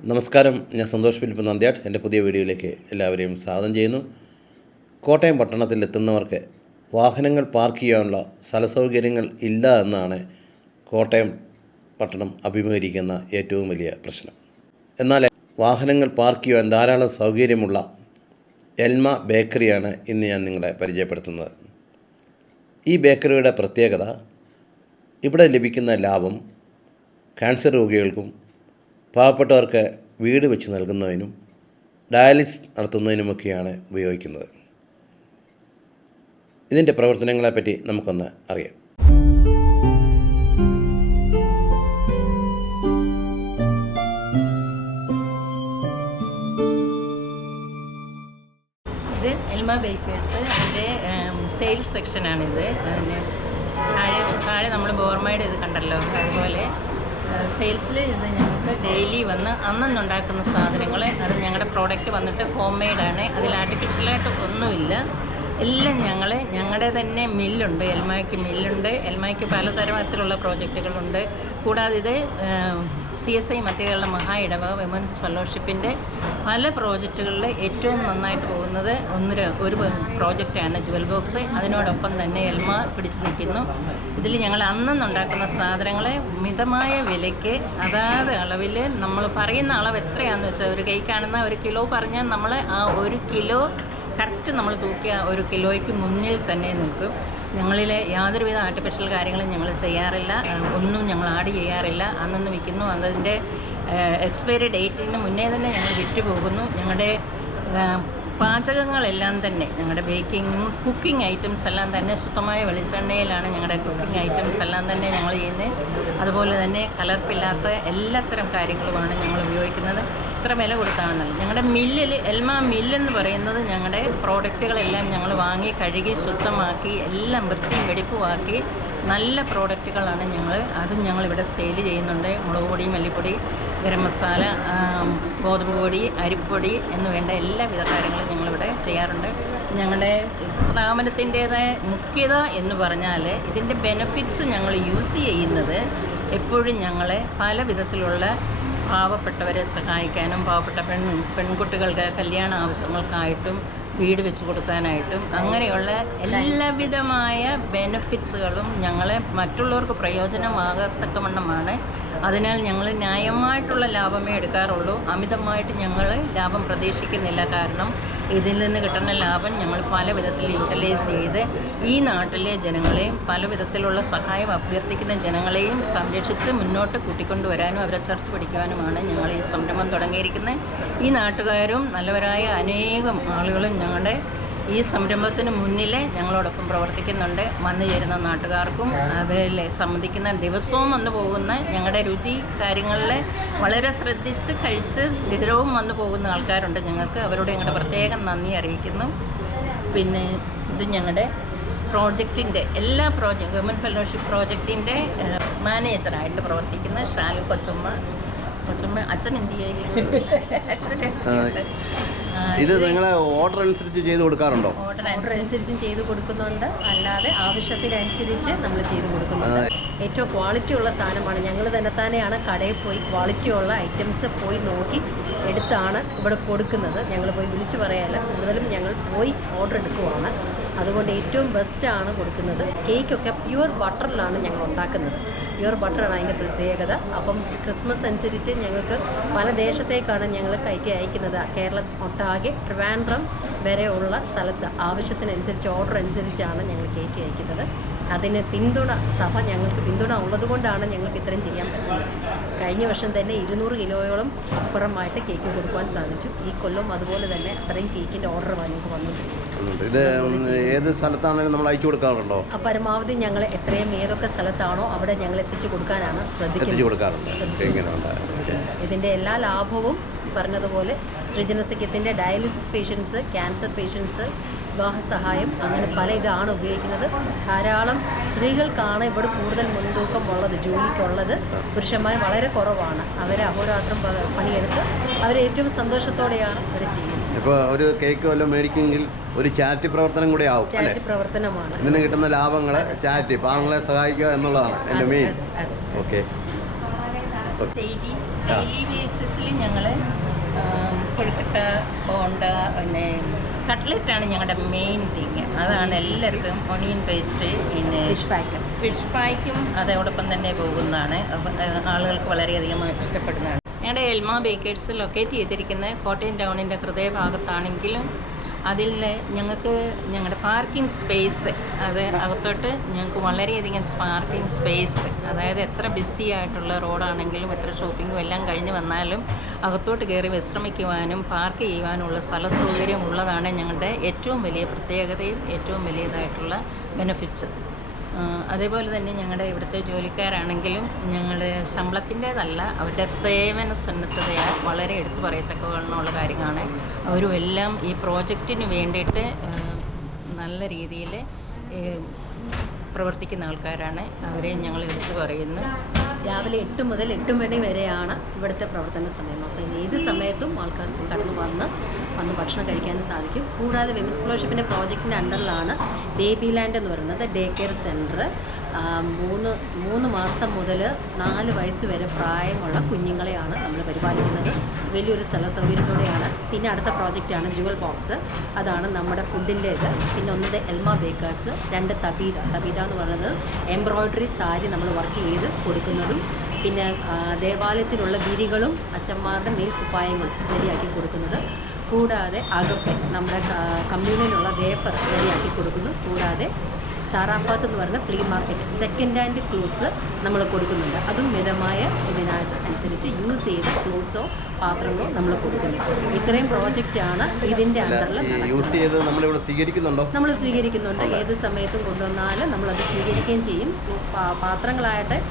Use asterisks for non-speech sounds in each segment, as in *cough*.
നമസ്കാരം. ഞാൻ സന്തോഷ് ഫിലിപ്പ് നന്ദ്യാട്ട്. എന്റെ പുതിയ വീഡിയോയിലേക്ക് എല്ലാവരെയും സ്വാഗതം ചെയ്യുന്നു. കോട്ടയം പട്ടണത്തിൽ എത്തുന്നവർക്ക് വാഹനങ്ങൾ പാർക്ക് ചെയ്യാനുള്ള സ്ഥലസൗകര്യങ്ങൾ ഇല്ല എന്നാണ് കോട്ടയം പട്ടണം അഭിമുഖീകരിക്കുന്ന ഏറ്റവും വലിയ പ്രശ്നം. എന്നാൽ വാഹനങ്ങൾ പാർക്ക് ചെയ്യാൻ ധാരാളം സൗകര്യമുള്ള എൽമ ബേക്കറിയാണ് ഇന്ന് ഞാൻ നിങ്ങളെ പരിചയപ്പെടുത്തുന്നത്. ഈ ബേക്കറിയുടെ പ്രത്യേകത ഇവിടെ ലഭിക്കുന്ന ലാഭം ക്യാൻസർ രോഗികൾക്കും പാവപ്പെട്ടവർക്ക് വീട് വെച്ച് നൽകുന്നതിനും ഡയാലിസിസ് നടത്തുന്നതിനുമൊക്കെയാണ് ഉപയോഗിക്കുന്നത്. ഇതിന്റെ പ്രവർത്തനങ്ങളെപ്പറ്റി നമുക്കൊന്ന് അറിയാം. ഇത് എൽമ ബേക്കേഴ്സ് അതിന്റെ സെയിൽസ് സെക്ഷനാണിത് അതിന് താഴെ താഴെ നമ്മൾ ബോർമയുടെ ഇത് കണ്ടല്ലോ അതുപോലെ സെയിൽസിൽ ഇത് ഞങ്ങൾക്ക് ഡെയിലി വന്ന് അന്നുണ്ടാക്കുന്ന സാധനങ്ങൾ അത് ഞങ്ങളുടെ പ്രോഡക്റ്റ് വന്നിട്ട് ഹോം മെയ്ഡാണ് അതിൽ ആർട്ടിഫിഷ്യലായിട്ട് ഒന്നുമില്ല. എല്ലാം ഞങ്ങൾ ഞങ്ങളുടെ തന്നെ മില്ലുണ്ട്. എൽമായ്ക്ക് മില്ലുണ്ട്. എൽമായ്ക്ക് പലതരത്തിലുള്ള പ്രോജക്റ്റുകളുണ്ട്. കൂടാതെ ഇത് സി എസ് ഐ മധ്യകേരള മഹാ ഇടവക വിമൻസ് ഫെലോഷിപ്പിന്റെ പല പ്രോജക്റ്റുകളിൽ ഏറ്റവും നന്നായിട്ട് പോകുന്നത് ഒന്നര ഒരു പ്രോജക്റ്റാണ് ജുവൽ ബോക്സ്. അതിനോടൊപ്പം തന്നെ എൽമാർ പിടിച്ചു നിൽക്കുന്നു. ഇതിൽ ഞങ്ങൾ അന്നുണ്ടാക്കുന്ന സാധനങ്ങളെ മിതമായ വിലയ്ക്ക് അതാത് അളവിൽ നമ്മൾ പറയുന്ന അളവ് എത്രയാണെന്ന് വെച്ചാൽ ഒരു കൈ കാണുന്ന ഒരു കിലോ പറഞ്ഞാൽ നമ്മൾ ആ ഒരു കിലോ കറക്റ്റ് നമ്മൾ തൂക്കിയ ഒരു കിലോയ്ക്ക് മുന്നിൽ തന്നെ നിൽക്കും. ഞങ്ങളിലെ യാതൊരുവിധ ആർട്ടിഫിഷ്യൽ കാര്യങ്ങളും ഞങ്ങൾ ചെയ്യാറില്ല. ഒന്നും ഞങ്ങൾ ആഡ് ചെയ്യാറില്ല. അന്നൊന്ന് വിൽക്കുന്നു. അതിന്റെ എക്സ്പയറി ഡേറ്റിന് മുന്നേ തന്നെ ഞങ്ങൾ വിറ്റ് പോകുന്നു. ഞങ്ങളുടെ പാചകങ്ങളെല്ലാം തന്നെ ഞങ്ങളുടെ ബേക്കിങ്ങും കുക്കിംഗ് ഐറ്റംസ് എല്ലാം തന്നെ ശുദ്ധമായ വെളിച്ചെണ്ണയിലാണ് ഞങ്ങളുടെ കുക്കിംഗ് ഐറ്റംസ് എല്ലാം തന്നെ ഞങ്ങൾ ചെയ്യുന്നത്. അതുപോലെ തന്നെ കലർപ്പില്ലാത്ത എല്ലാത്തരം കാര്യങ്ങളുമാണ് ഞങ്ങൾ ഉപയോഗിക്കുന്നത്. ഇത്ര വില കൊടുത്താണെന്നല്ല. ഞങ്ങളുടെ മില്ലിൽ എൽമ മില്ലെന്ന് പറയുന്നത് ഞങ്ങളുടെ പ്രോഡക്റ്റുകളെല്ലാം ഞങ്ങൾ വാങ്ങി കഴുകി ശുദ്ധമാക്കി എല്ലാം വൃത്തിയും വെടിപ്പുമാക്കി നല്ല പ്രോഡക്റ്റുകളാണ് ഞങ്ങൾ അതും ഞങ്ങളിവിടെ സെയിൽ ചെയ്യുന്നുണ്ട്. മുളക് പൊടി മല്ലിപ്പൊടി ഗരം മസാല ഗോതമ്പ് പൊടി അരിപ്പൊടി എന്ന് വേണ്ട എല്ലാവിധ കാര്യങ്ങളും ഞങ്ങളിവിടെ ചെയ്യാറുണ്ട്. ഞങ്ങളുടെ സ്ഥാപനത്തിന്റേതായ മുഖ്യത എന്ന് പറഞ്ഞാൽ ഇതിന്റെ ബെനഫിറ്റ്സ് ഞങ്ങൾ യൂസ് ചെയ്യുന്നത് എപ്പോഴും ഞങ്ങളെ പല വിധത്തിലുള്ള പാവപ്പെട്ടവരെ സഹായിക്കാനും പാവപ്പെട്ട പെൺ പെൺകുട്ടികൾക്ക് കല്യാണ ആവശ്യങ്ങൾക്കായിട്ടും വീട് വെച്ച് കൊടുക്കാനായിട്ടും അങ്ങനെയുള്ള എല്ലാവിധമായ ബെനിഫിറ്റ്സുകളും ഞങ്ങളെ മറ്റുള്ളവർക്ക് പ്രയോജനമാകത്തക്കവണ്ണമാണ് അതിനാൽ ഞങ്ങൾ ന്യായമായിട്ടുള്ള ലാഭമേ എടുക്കാറുള്ളൂ. അമിതമായിട്ട് ഞങ്ങൾ ലാഭം പ്രതീക്ഷിക്കുന്നില്ല. കാരണം ഇതിൽ നിന്ന് കിട്ടുന്ന ലാഭം ഞങ്ങൾ പല വിധത്തിൽ യൂട്ടിലൈസ് ചെയ്ത് ഈ നാട്ടിലെ ജനങ്ങളെയും പല വിധത്തിലുള്ള സഹായം അഭ്യർത്ഥിക്കുന്ന ജനങ്ങളെയും സംരക്ഷിച്ച് മുന്നോട്ട് കൂട്ടിക്കൊണ്ടുവരാനും അവരെ ചേർത്ത് പിടിക്കുവാനുമാണ് ഞങ്ങൾ ഈ സംരംഭം തുടങ്ങിയിരിക്കുന്നത്. ഈ നാട്ടുകാരും നല്ലവരായ അനേകം ആളുകളും ഞങ്ങളുടെ ഈ സംരംഭത്തിന് മുന്നിൽ ഞങ്ങളോടൊപ്പം പ്രവർത്തിക്കുന്നുണ്ട്. വന്നു ചേരുന്ന നാട്ടുകാർക്കും അതിൽ സംബന്ധിക്കുന്ന ദിവസവും വന്നു പോകുന്ന ഞങ്ങളുടെ രുചി കാര്യങ്ങളിൽ വളരെ ശ്രദ്ധിച്ച് കഴിച്ച് സ്ഥിരവും വന്നു പോകുന്ന ആൾക്കാരുണ്ട് ഞങ്ങൾക്ക്. അവരോട് ഞങ്ങളുടെ പ്രത്യേകം നന്ദി അറിയിക്കുന്നു. പിന്നെ ഇത് ഞങ്ങളുടെ പ്രോജക്റ്റിന്റെ എല്ലാ പ്രോജക്റ്റ് വിമൻ ഫെലോഷിപ്പ് പ്രോജക്റ്റിന്റെ മാനേജറായിട്ട് പ്രവർത്തിക്കുന്ന ഷാലു കൊച്ചുമ്മ. കൊച്ചുമ്മ അച്ഛൻ എന്ത് ചെയ്യും? *laughs* അച്ഛൻ ഇത് നിങ്ങൾ ഓർഡർ അനുസരിച്ച് ചെയ്ത് കൊടുക്കാറുണ്ടോ? ഓർഡർ അനുസരിച്ച് ചെയ്ത് കൊടുക്കുന്നുണ്ട്. അല്ലാതെ ആവശ്യത്തിനനുസരിച്ച് നമ്മൾ ചെയ്ത് കൊടുക്കുന്നുണ്ട്. ഏറ്റവും ക്വാളിറ്റി ഉള്ള സാധനമാണ്. ഞങ്ങൾ തന്നെ തന്നെയാണ് കടയിൽ പോയി ക്വാളിറ്റി ഉള്ള ഐറ്റംസ് പോയി നോക്കി എടുത്താണ് ഇവിടെ കൊടുക്കുന്നത്. ഞങ്ങൾ പോയി വിളിച്ചു പറയാല്ല. കൂടുതലും ഞങ്ങൾ പോയി ഓർഡർ എടുക്കുവാണ്. അതുകൊണ്ട് ഏറ്റവും ബെസ്റ്റാണ് കൊടുക്കുന്നത്. കേക്കൊക്കെ പ്യുവർ ബട്ടറിലാണ് ഞങ്ങൾ ഉണ്ടാക്കുന്നത്. പ്യുവർ ബട്ടറാണ് അതിന്റെ പ്രത്യേകത. അപ്പം ക്രിസ്മസ് അനുസരിച്ച് ഞങ്ങൾക്ക് പല ദേശത്തേക്കാണ് ഞങ്ങൾ കയറ്റി അയക്കുന്നത്. കേരള ഒട്ടാകെ ട്രിവാൻഡ്രം വരെ ഉള്ള സ്ഥലത്ത് ആവശ്യത്തിനനുസരിച്ച് ഓർഡർ അനുസരിച്ചാണ് ഞങ്ങൾ കയറ്റി അയക്കുന്നത്. അതിന് പിന്തുണ സഭ ഞങ്ങൾക്ക് പിന്തുണ ഉള്ളതുകൊണ്ടാണ് ഞങ്ങൾക്ക് ഇത്രയും ചെയ്യാൻ പറ്റുന്നത്. കഴിഞ്ഞ വർഷം തന്നെ ഇരുന്നൂറ് കിലോയോളം അപ്പുറമായിട്ട് കേക്ക് കൊടുക്കുവാൻ സാധിച്ചു. ഈ കൊല്ലം അതുപോലെ തന്നെ അത്രയും കേക്കിന്റെ ഓർഡർ ഞങ്ങൾക്ക് വന്നിട്ടുണ്ട്. ഇത് ഏത് സ്ഥലത്താണെങ്കിലും നമ്മൾ അയച്ചു കൊടുക്കാറുണ്ടോ? ആ പരമാവധി ഞങ്ങൾ എത്രയും ഏതൊക്കെ സ്ഥലത്താണോ അവിടെ ഞങ്ങൾ എത്തിച്ചു കൊടുക്കാനാണ് ശ്രദ്ധിക്കുന്നത്. ഇതിന്റെ എല്ലാ ലാഭവും പറഞ്ഞതുപോലെ സൃജനസഖ്യത്തിന്റെ ഡയാലിസിസ് പേഷ്യൻസ് ക്യാൻസർ പേഷ്യൻസ് വിവാഹ സഹായം അങ്ങനെ പല ഇതാണ് ഉപയോഗിക്കുന്നത്. ധാരാളം സ്ത്രീകൾക്കാണ് ഇവിടെ കൂടുതൽ മുൻതൂക്കം ഉള്ളത് ജോലിക്കുള്ളത്. പുരുഷന്മാർ വളരെ കുറവാണ്. അവരെ അഹോരാത്രം പണിയെടുത്ത് അവർ ഏറ്റവും സന്തോഷത്തോടെയാണ് അവർ ചെയ്യുന്നത്. ഇപ്പോൾ ഒരു കേക്ക് വല്ലതും മേടിക്കുമെങ്കിൽ ഒരു ചാരിറ്റി പ്രവർത്തനം കൂടി ആവും ചാറ്റ് ചാരിറ്റി പ്രവർത്തനമാണ്. ഇതിന് കിട്ടുന്ന ലാഭങ്ങൾ ചാറ്റ് പാവങ്ങളെ സഹായിക്കുക എന്നുള്ളതാണ് എന്റെ മെയിൻ. ഓക്കെ ഡെയിലി ഡെയിലി ബേസിസിൽ ഞങ്ങൾ കൊഴുക്കട്ട ബോണ്ട പിന്നെ കട്ട്ലറ്റാണ് ഞങ്ങളുടെ മെയിൻ തിങ് അതാണ് എല്ലാവർക്കും ഒണിയൻ പേസ്റ്റ് പിന്നെ ഫിഷ് പായ്ക്കും ഫിഷ് പായ്ക്കും അതോടൊപ്പം തന്നെ പോകുന്നതാണ്. ആളുകൾക്ക് വളരെയധികം ഇഷ്ടപ്പെടുന്നതാണ്. ഞങ്ങളുടെ എൽമ ബേക്കേഴ്സ് ലൊക്കേറ്റ് ചെയ്തിരിക്കുന്നത് കോട്ടയം ടൗണിന്റെ ഹൃദയഭാഗത്താണെങ്കിലും അതിൽ ഞങ്ങൾക്ക് ഞങ്ങളുടെ പാർക്കിംഗ് സ്പേസ് അത് അകത്തോട്ട് ഞങ്ങൾക്ക് വളരെയധികം പാർക്കിംഗ് സ്പേസ് അതായത് എത്ര ബിസി ആയിട്ടുള്ള റോഡാണെങ്കിലും എത്ര ഷോപ്പിങ്ങും എല്ലാം കഴിഞ്ഞ് വന്നാലും അകത്തോട്ട് കയറി വിശ്രമിക്കുവാനും പാർക്ക് ചെയ്യുവാനുള്ള സ്ഥല സൗകര്യം ഉള്ളതാണ് ഞങ്ങളുടെ ഏറ്റവും വലിയ പ്രത്യേകതയും ഏറ്റവും വലിയതായിട്ടുള്ള ബെനിഫിറ്റ്സ് അതേപോലെ തന്നെ ഞങ്ങളുടെ ഇവിടുത്തെ ജോലിക്കാരാണെങ്കിലും ഞങ്ങൾ ശമ്പളത്തിന്റേതല്ല അവരുടെ സേവന സന്നദ്ധതയാൽ വളരെ എടുത്തു പറയത്തക്കവണ്ണമുള്ള കാര്യമാണ് അവരും എല്ലാം ഈ പ്രോജക്റ്റിന് വേണ്ടിയിട്ട് നല്ല രീതിയിൽ പ്രവർത്തിക്കുന്ന ആൾക്കാരാണ്. അവരെ ഞങ്ങൾ എടുത്തു പറയുന്നു. രാവിലെ എട്ട് മുതൽ എട്ട് മണി വരെയാണ് ഇവിടുത്തെ പ്രവർത്തന സമയം. അപ്പോൾ ഏത് സമയത്തും ആൾക്കാർക്ക് കടന്നു വന്ന് വന്ന് ഭക്ഷണം കഴിക്കാനും സാധിക്കും. കൂടാതെ വിമൻസ് ഫെലോഷിപ്പിന്റെ പ്രോജക്റ്റിന്റെ അണ്ടറിലാണ് ബേബി ലാൻഡ് എന്ന് പറയുന്നത് ഡേ കെയർ സെന്റർ മൂന്ന് മൂന്ന് മാസം മുതൽ നാല് വയസ്സ് വരെ പ്രായമുള്ള കുഞ്ഞുങ്ങളെയാണ് നമ്മൾ പരിപാലിക്കുന്നത്. വലിയൊരു സ്ഥല സൗകര്യത്തോടെയാണ് പിന്നെ അടുത്ത പ്രോജക്റ്റാണ് ജുവൽ ബോക്സ്. അതാണ് നമ്മുടെ ഫുഡിന്റെ ഇത് പിന്നെ ഒന്നത് എൽമ ബേക്കേഴ്സ് രണ്ട് തബീത. തബീത എന്ന് പറയുന്നത് എംബ്രോയ്ഡറി സാരി നമ്മൾ വർക്ക് ചെയ്ത് കൊടുക്കുന്നതും പിന്നെ ദേവാലയത്തിലുള്ള വിരികളും അച്ഛന്മാരുടെ മേൽ കുപ്പായങ്ങളും റെഡിയാക്കി കൊടുക്കുന്നത്. കൂടാതെ അകപ്പെ നമ്മുടെ കമ്മ്യൂണിനുള്ള വേപ്പർ റെഡിയാക്കി കൊടുക്കുന്നു. കൂടാതെ സാറാപ്പാത്ത് എന്ന് പറയുന്ന flea market second hand clothes നമ്മൾ കൊടുക്കുന്നുണ്ട്. അതും മിതമായ ഇതിനകത്ത് അനുസരിച്ച് യൂസ് ചെയ്ത ക്ലോത്ത്സോ പാത്രങ്ങളോ നമ്മൾ കൊടുക്കുന്നു ഇത്രയും പ്രോജക്റ്റാണ് ഇതിന്റെ അണ്ടറിൽ ഈ യൂസ് ചെയ്ത് നമ്മളിവിടെ സ്വീകരിക്കുന്നുണ്ടോ? നമ്മൾ സ്വീകരിക്കുന്നുണ്ട്. ഏത് സമയത്തും കൊണ്ടുവന്നാലും നമ്മളത് സ്വീകരിക്കുകയും ചെയ്യും. പാ- പാത്രങ്ങളാകട്ടെ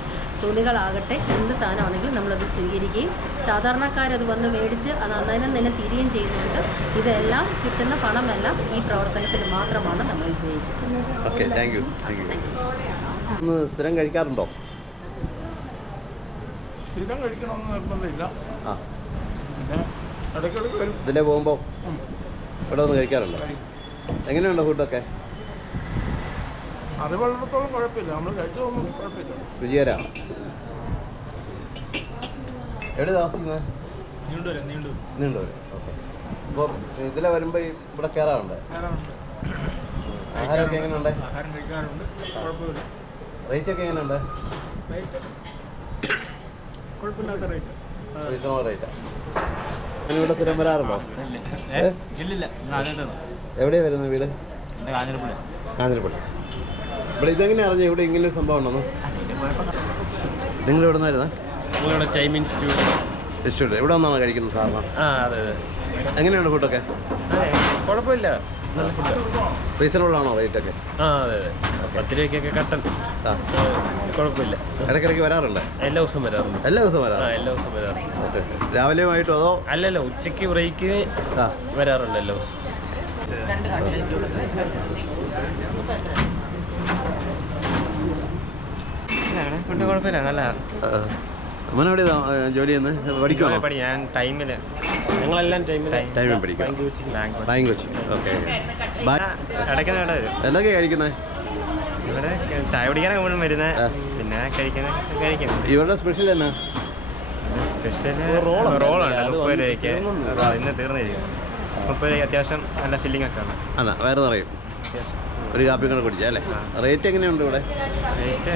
തുണികളാകട്ടെ എന്ത് സാധനമാണെങ്കിലും നമ്മളത് സ്വീകരിക്കുകയും സാധാരണക്കാരത് വന്ന് മേടിച്ച് അത് അന്നേരം തന്നെ തിരികെയും ചെയ്യുന്നുണ്ട്. ഇതെല്ലാം കിട്ടുന്ന പണമെല്ലാം ഈ പ്രവർത്തനത്തിന് മാത്രമാണ് നമ്മൾ ഉപയോഗിക്കുന്നത്. സ്ഥിരം കഴിക്കാറുണ്ടോ? സ്ഥിരം കഴിക്കണമെന്ന് നിർബന്ധമില്ല. ആ. പിന്നെ ഇടയ്ക്കിടയ്ക്ക് വരും. ഇതിലെ പോകുമ്പോൾ ഇവിടെ ഒന്ന് കഴിക്കാറുണ്ടോ? എങ്ങനെയുണ്ടോ ഫുഡൊക്കെ അറിവുള്ളിടത്തോളം കുഴപ്പമില്ല. നമ്മൾ കഴിച്ചതൊന്നും കുഴപ്പമില്ല. രുചികരാ എവിടെ താമസിക്കുന്നത്? നീണ്ടൂര് ഓക്കെ. അപ്പോൾ ഇതിലെ വരുമ്പോൾ ഇവിടെ കയറാറുണ്ട് ഞാനുണ്ട് ആഹാരമൊക്കെ എങ്ങനെയുണ്ട്? ആഹാരം കഴിക്കാറുണ്ട്. കുഴപ്പമില്ല. റേറ്റ് ഒക്കെ എങ്ങനെയുണ്ട്? റേറ്റ്? കുഴപ്പമില്ലാത്ത റേറ്റ്. റീസണബിൾ റേറ്റാ. ഇവിടെ സ്ഥിരം വരാറുണ്ടോ? എവിടെയാ എവിടെയാണ് വരുന്നത് വീട്? കാഞ്ഞിരപ്പള്ളി. കാഞ്ഞിരപ്പള്ളി. ഇവിടെ ഇതെങ്ങനെ അറിഞ്ഞു ഇവിടെ ഇങ്ങനെ സംഭവം ഉണ്ടെന്ന് നിങ്ങൾ ഇവിടെ നിന്ന് വരുന്നത് നമ്മളിവിടെ ടൈം ഇൻസ്റ്റിറ്റ്യൂട്ട്. ഇവിടെ നിന്നാണ് കഴിക്കുന്നത് സാറിന് ആ അതെ അതെ. എങ്ങനെയുണ്ട് ഫുഡൊക്കെ? അതെ കുഴപ്പമില്ല. റീസണബിൾ ആണോ റേറ്റ് ഒക്കെ ആ അതെ അതെ. പത്ത് രൂപയ്ക്കൊക്കെ കട്ടൻ. ആ. കുഴപ്പമില്ല. ഇടയ്ക്കിടയ്ക്ക് വരാറുണ്ട്? എല്ലാ ദിവസവും വരാറുണ്ട്. എല്ലാ ദിവസവും വരാറുണ്ട്? എല്ലാ ദിവസവും വരാറുണ്ട്. രാവിലെയുമായിട്ടോ രാവിലെ അതോ? അല്ലല്ല ഉച്ചയ്ക്ക് ബ്രേക്ക് ആ. വരാറുണ്ട് എല്ലാ ദിവസവും രണ്ട് കട്ട്ലറ്റ് കൊടുക്കുന്നുണ്ട് ഫുഡ് കുഴപ്പമില്ല. നല്ല ജോലി ചെയ്യുന്നത്? പഠിക്കുവാണോ? പടി ഞാൻ ടൈമിൽ ഞങ്ങളെല്ലാം ബാങ്ക് ഓക്കെ. ഇവിടെ വരും. എന്തൊക്കെയാണ് കഴിക്കുന്നത് ഇവിടെ ചായ കുടിക്കാനൊക്കെ കൂടുതലും വരുന്നത് പിന്നെ കഴിക്കുന്ന ഇവരുടെ സ്പെഷ്യൽ എന്നാ? സ്പെഷ്യൽ റോളുണ്ട്. റോളുണ്ട്. അത് മുപ്പത് രൂപയ്ക്ക്. തീർന്നുണ്ട്. ആ, ഇന്ന് തീർന്നിരിക്കും മുപ്പത് രൂപയ്ക്ക് അത്യാവശ്യം നല്ല ഫില്ലിംഗ് ഒക്കെ ആണ് ആണോ വേറെ നിറയും ഒരു കാപ്പി കൂടെ കുടിക്കാം അല്ലേ? റേറ്റ് എങ്ങനെയുണ്ട് ഇവിടെ? റേറ്റ്